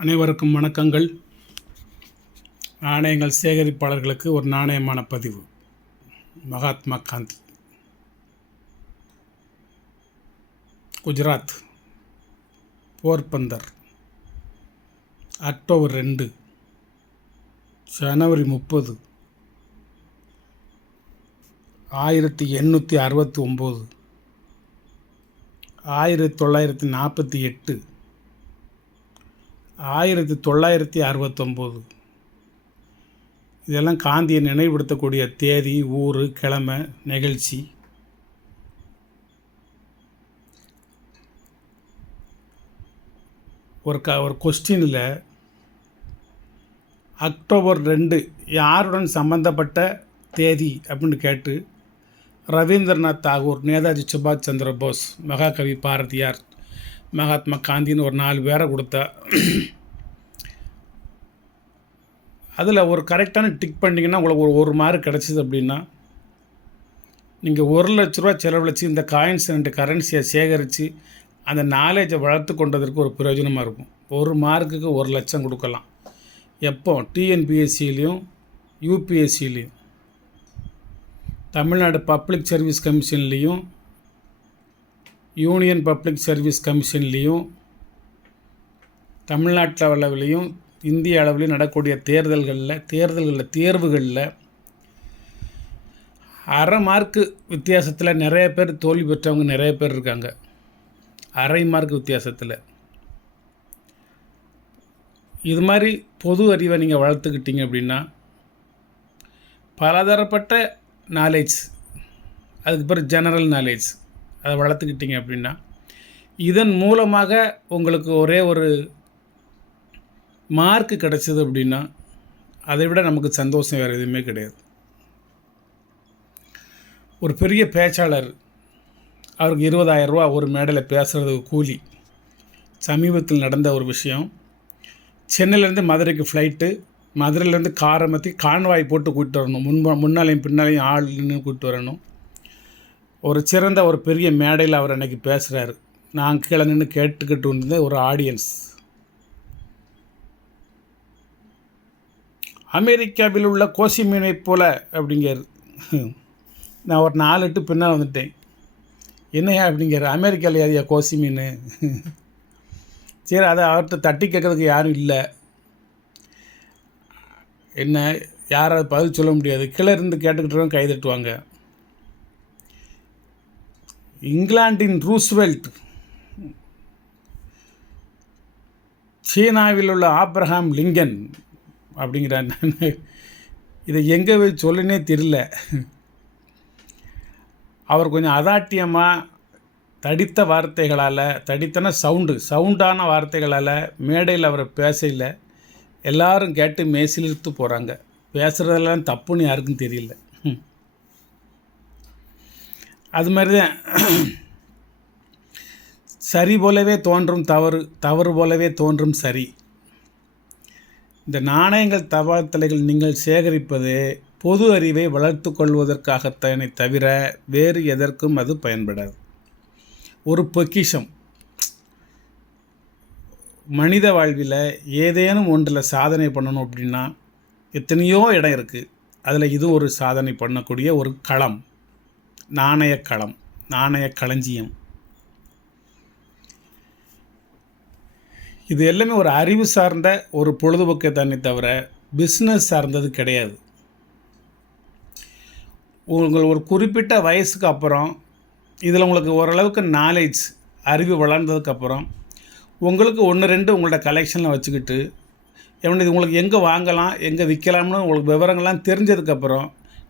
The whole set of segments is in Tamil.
அனைவருக்கும் வணக்கங்கள். நாணயங்கள் சேகரிப்பாளர்களுக்கு ஒரு நாணயமான பதிவு. மகாத்மா காந்தி, குஜராத், போர்பந்தர், அக்டோபர் 2, ஜனவரி 30, 1869, 1948, 1969. இதெல்லாம் காந்தியை நினைவுபடுத்தக்கூடிய தேதி, ஊர், கிழமை, நிகழ்ச்சி. ஒரு கொஸ்டினில் அக்டோபர் 2 யாருடன் சம்பந்தப்பட்ட தேதி அப்படின்னு கேட்டு ரவீந்திரநாத் தாகூர், நேதாஜி சுபாஷ் சந்திர போஸ், மகாகவி பாரதியார், மகாத்மா காந்தின்னு ஒரு 4 பேரை கொடுத்தா அதில் ஒரு கரெக்டான டிக் பண்ணிங்கன்னா உங்களுக்கு ஒரு மார்க் கிடச்சிது. அப்படின்னா நீங்கள் 1,00,000 ரூபா செலவழித்து இந்த காயின்ஸ் அண்ட் கரன்சியை சேகரித்து அந்த நாலேஜை வளர்த்து கொண்டதற்கு ஒரு பிரயோஜனமாக இருக்கும். ஒரு மார்க்குக்கு 1,00,000 கொடுக்கலாம். எப்போ? டிஎன்பிஎஸ்சிலையும் யூபிஎஸ்சிலையும், தமிழ்நாடு பப்ளிக் சர்வீஸ் கமிஷன்லேயும், யூனியன் பப்ளிக் சர்வீஸ் கமிஷன்லேயும், தமிழ்நாட்டு அளவிலையும் இந்திய அளவிலையும் நடக்கக்கூடிய தேர்வுகளில் அரை மார்க்கு வித்தியாசத்தில் நிறைய பேர் தோல்வி பெற்றவங்க நிறைய பேர் இருக்காங்க. அரை மார்க் வித்தியாசத்தில். இது மாதிரி பொது அறிவை நீங்கள் வளர்த்துக்கிட்டீங்க அப்படின்னா பலதரப்பட்ட நாலேஜ், அதுக்கு பிறகு ஜெனரல் நாலேஜ் அதை வளர்த்துக்கிட்டீங்க அப்படின்னா இதன் மூலமாக உங்களுக்கு ஒரே ஒரு மார்க்கு கிடச்சிது அப்படின்னா அதை விட நமக்கு சந்தோஷம் வேறு எதுவுமே கிடையாது. ஒரு பெரிய பேச்சாளர், அவருக்கு 20,000 ரூபா ஒரு மேடையில் பேசுகிறதுக்கு கூலி. சமீபத்தில் நடந்த ஒரு விஷயம். சென்னையிலேருந்து மதுரைக்கு ஃப்ளைட்டு, மதுரையிலேருந்து காரை மாற்றி கான்வாய் போட்டு கூப்பிட்டு வரணும். முன்னாலையும் பின்னாலையும் ஆள் நின்று கூப்பிட்டு வரணும். ஒரு சிறந்த ஒரு பெரிய மேடையில் அவர் அன்றைக்கி பேசுகிறாரு. நான் கீழே நின்று கேட்டுக்கிட்டு இருந்த ஒரு ஆடியன்ஸ். அமெரிக்காவில் உள்ள கோசி மீனை போல அப்படிங்கிறார். நான் ஒரு 4 எட்டு பின்னால் வந்துட்டேன். என்னையா அப்படிங்கிற, அமெரிக்காவில் யாரையா கோசி மீன்? சரி, அதை அவர்கிட்ட தட்டி கேட்கறதுக்கு யாரும் இல்லை. என்ன யாராவது பதில் சொல்ல முடியாது. கீழே இருந்து கேட்டுக்கிட்டு கை தட்டுவாங்க. இங்கிலாந்தின் ரூஸ்வெல்ட், சீனாவில் உள்ள ஆப்ரஹாம் லிங்கன் அப்படிங்கிறான். இதை எங்கே போய் சொல்லுன்னே தெரியல. அவர் கொஞ்சம் அதாட்டியமாக தடித்த வார்த்தைகளால், தடித்தன சவுண்டான வார்த்தைகளால் மேடையில் அவர் பேசல. எல்லாரும் கேட்டு மேசிலிருத்து போகிறாங்க. பேசுகிறதெல்லாம் தப்புன்னு யாருக்கும் தெரியல. அது மாதிரி தான் சரி போலவே தோன்றும் தவறு, தவறு போலவே தோன்றும் சரி. இந்த நாணயங்கள், தபால் தலைகள் நீங்கள் சேகரிப்பது பொது அறிவை வளர்த்து கொள்வதற்காகத்தானே தவிர வேறு எதற்கும் அது பயன்படாது. ஒரு பொக்கிஷம். மனித வாழ்வில் ஏதேனும் ஒன்றில் சாதனை பண்ணணும் அப்படின்னா எத்தனையோ இடம் இருக்குது. அதில் இது ஒரு சாதனை பண்ணக்கூடிய ஒரு களம், நாணயக்களம், நாணய களஞ்சியம். இது எல்லாமே ஒரு அறிவு சார்ந்த ஒரு பொழுதுபோக்கை தானே தவிர பிஸ்னஸ் சார்ந்தது கிடையாது. உங்கள் ஒரு குறிப்பிட்ட வயசுக்கு அப்புறம் இதில் உங்களுக்கு ஓரளவுக்கு நாலேஜ், அறிவு வளர்ந்ததுக்கப்புறம் உங்களுக்கு 1-2 உங்களோட கலெக்ஷனில் வச்சுக்கிட்டு இது உங்களுக்கு எங்கே வாங்கலாம், எங்கே விற்கலாம்னு உங்களுக்கு விவரங்கள்லாம் தெரிஞ்சதுக்கப்புறம்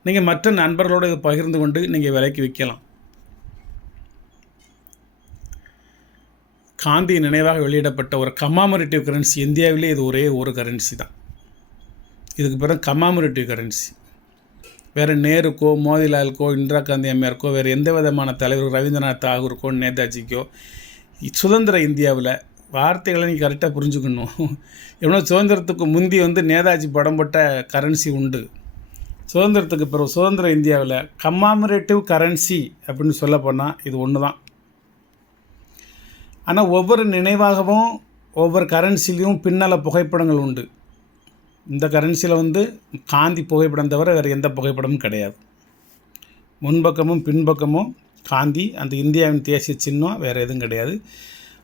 நீங்கள் மற்ற நண்பர்களோடு இதை பகிர்ந்து கொண்டு நீங்கள் விலைக்கு விற்கலாம். காந்தி நினைவாக வெளியிடப்பட்ட ஒரு கமாமரேட்டிவ் கரன்சி இந்தியாவிலே இது ஒரே ஒரு கரன்சி தான். இதுக்கு பிறகு கமாமரேட்டிவ் கரன்சி வேறு நேருக்கோ, மோதிலாலுக்கோ, இந்திரா காந்தி அம்மையாருக்கோ, வேறு எந்த விதமான தலைவர், ரவீந்திரநாத் தாகூருக்கோ, நேதாஜிக்கோ, சுதந்திர இந்தியாவில் வார்த்தைகளை நீங்கள் கரெக்டாக புரிஞ்சுக்கணும். எவ்வளோ சுதந்திரத்துக்கு முந்தி நேதாஜி படம் போட்ட கரன்சி உண்டு. சுதந்திரத்துக்கு பிறகு சுதந்திர இந்தியாவில் கமாமரேட்டிவ் கரன்சி அப்படின்னு சொல்ல போனால் இது ஒன்று தான். ஆனால் ஒவ்வொரு நினைவாகவும் ஒவ்வொரு கரன்சிலையும் பின்னால் புகைப்படங்கள் உண்டு. இந்த கரன்சியில் வந்து காந்தி புகைப்படம் தவிர வேறு எந்த புகைப்படமும் கிடையாது. முன்பக்கமும் பின்பக்கமும் காந்தி, அந்த இந்தியாவின் தேசிய சின்னம், வேறு எதுவும் கிடையாது.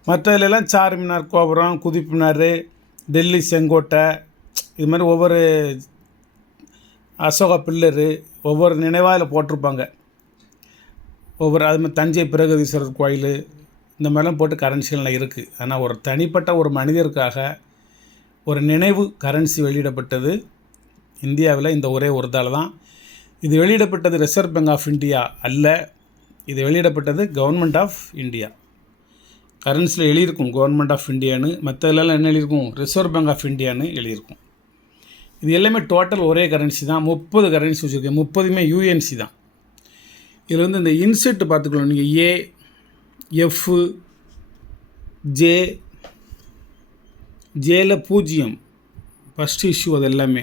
மற்றதுலாம் சார்மினார் கோபுரம், குதுப் மினார், டெல்லி செங்கோட்டை, இது மாதிரி ஒவ்வொரு அசோகா பில்லரு ஒவ்வொரு நினைவாக போட்டிருப்பாங்க. ஒவ்வொரு அது மாதிரி தஞ்சை பிரகதீஸ்வரர் கோயில், இந்த மாதிரிலாம் போட்டு கரன்சிகள்லாம் இருக்குது. ஆனால் ஒரு தனிப்பட்ட ஒரு மனிதருக்காக ஒரு நினைவு கரன்சி வெளியிடப்பட்டது இந்தியாவில் இந்த ஒரே ஒரு தாள் தான். இது வெளியிடப்பட்டது ரிசர்வ் பேங்க் ஆஃப் இந்தியா அல்ல, இது வெளியிடப்பட்டது கவர்மெண்ட் ஆஃப் இந்தியா. கரன்சியில் எழுதியிருக்கும் கவர்மெண்ட் ஆஃப் இந்தியான்னு, மற்றதுலாம் என்ன எழுதியிருக்கும், ரிசர்வ் பேங்க் ஆஃப் இந்தியான்னு எழுதியிருக்கும். இது எல்லாமே டோட்டல் ஒரே கரன்சி தான். 30 கரன்சி வச்சுருக்கேன், 30மே யூஎன்சி தான். இதில் வந்து இந்த இன்செட் பார்த்துக்கலாம் நீங்கள், ஏ, எஃப், ஜே, ஜேல 0 ஃபஸ்ட் இஷ்யூ, அது எல்லாமே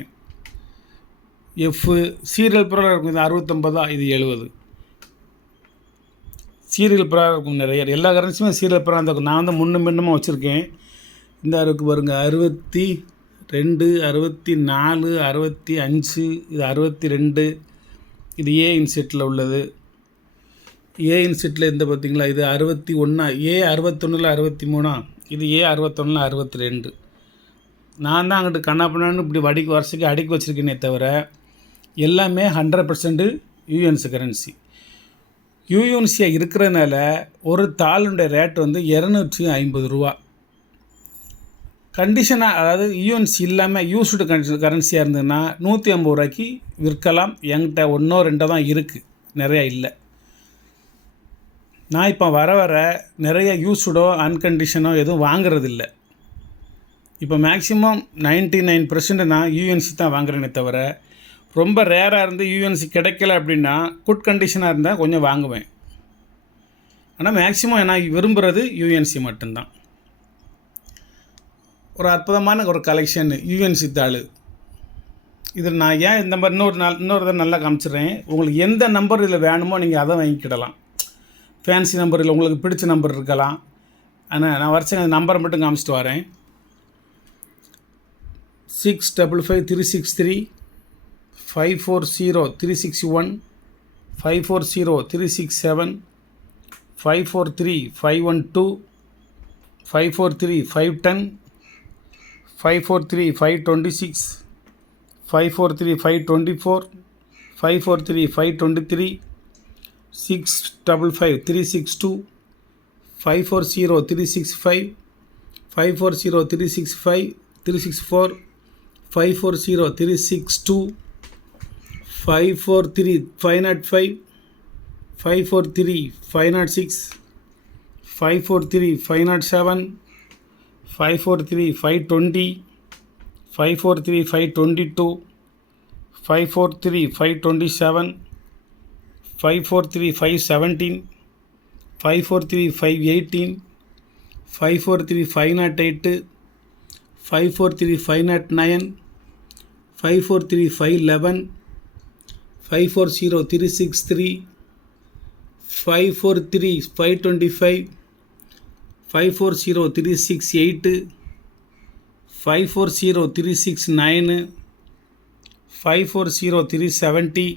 எஃப். சீரியல் ப்ராடக்ட் இருக்கும், இது 69, இது 70. சீரியல் ப்ராடக்ட் இருக்கும் நிறைய, எல்லா கரன்சியுமே சீரியல் ப்ராடக்ட் இருக்கும். நான் வந்து முன்னமாக வச்சுருக்கேன். இந்த இருக்கு பாருங்கள், 62, 64, 65, இது 62. இது ஏ இன்செட்டில் உள்ளது. ஏ இன்செட்டில் இந்த பார்த்திங்களா, இது 61, ஏ 61ல் 63, இது ஏ 61ல் 62. நான் தான் அங்கிட்டு கண்ணாப்பண்ணான்னு இப்படி வருஷத்துக்கு அடுக்கி வச்சுருக்கேனே தவிர எல்லாமே 100% யூஎன்சி கரன்சி. யூஎன்சியாக இருக்கிறதுனால ஒரு தாளுடைய ரேட் வந்து 250 ரூபா. கண்டிஷனாக, அதாவது யூஎன்சி இல்லாமல் யூஸ்டு கரன்சியாக இருந்ததுன்னா 150 ரூபாய்க்கு விற்கலாம். என்கிட்ட 1 2 தான் இருக்குது, நிறையா இல்லை. நான் இப்போ வர நிறைய யூஸ்டோ அன்கண்டிஷனோ எதுவும் வாங்குறதில்ல. இப்போ மேக்ஸிமம் 99% நான் யூஎன்சி தான் வாங்குறேனே தவிர, ரொம்ப ரேராக இருந்து யூஎன்சி கிடைக்கல அப்படின்னா குட் கண்டிஷனாக இருந்தால் கொஞ்சம் வாங்குவேன். ஆனால் மேக்ஸிமம் நான் விரும்புகிறது யூஎன்சி மட்டும்தான். ஒரு அற்புதமான ஒரு கலெக்ஷன் யூஎன்சி தாள். இதில் நான் ஏன் இந்த மாதிரி இன்னொரு தான் நல்லா காமிச்சிடுறேன். உங்களுக்கு எந்த நம்பர் இதில் வேணுமோ நீங்கள் அதை வாங்கிக்கிடலாம். ஃபேன்சி நம்பர் இல்லை, உங்களுக்கு பிடிச்ச நம்பர் இருக்கலாம். ஆனால் நான் வருஷம் அந்த நம்பரை மட்டும் காமிச்சிட்டு வரேன். 655363 540361 540367 543512 543510 543526 543524 543523 655362 540365 540365 364 540362 543505 543506 543507 543520 543522 543527 543517 543518 543508 543509 543511 540363 543525 540368 540369 540370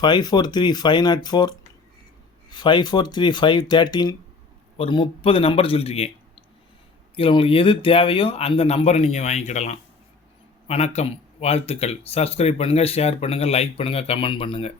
543504 543513 ஒரு 30 நம்பர் சொல்லியிருக்கேன். இதில் உங்களுக்கு எது தேவையோ அந்த நம்பரை நீங்கள் வாங்கிக்கிடலாம். வணக்கம், வாழ்த்துக்கள். சப்ஸ்கிரைப் பண்ணுங்கள், ஷேர் பண்ணுங்கள், லைக் பண்ணுங்கள், கமெண்ட் பண்ணுங்கள்.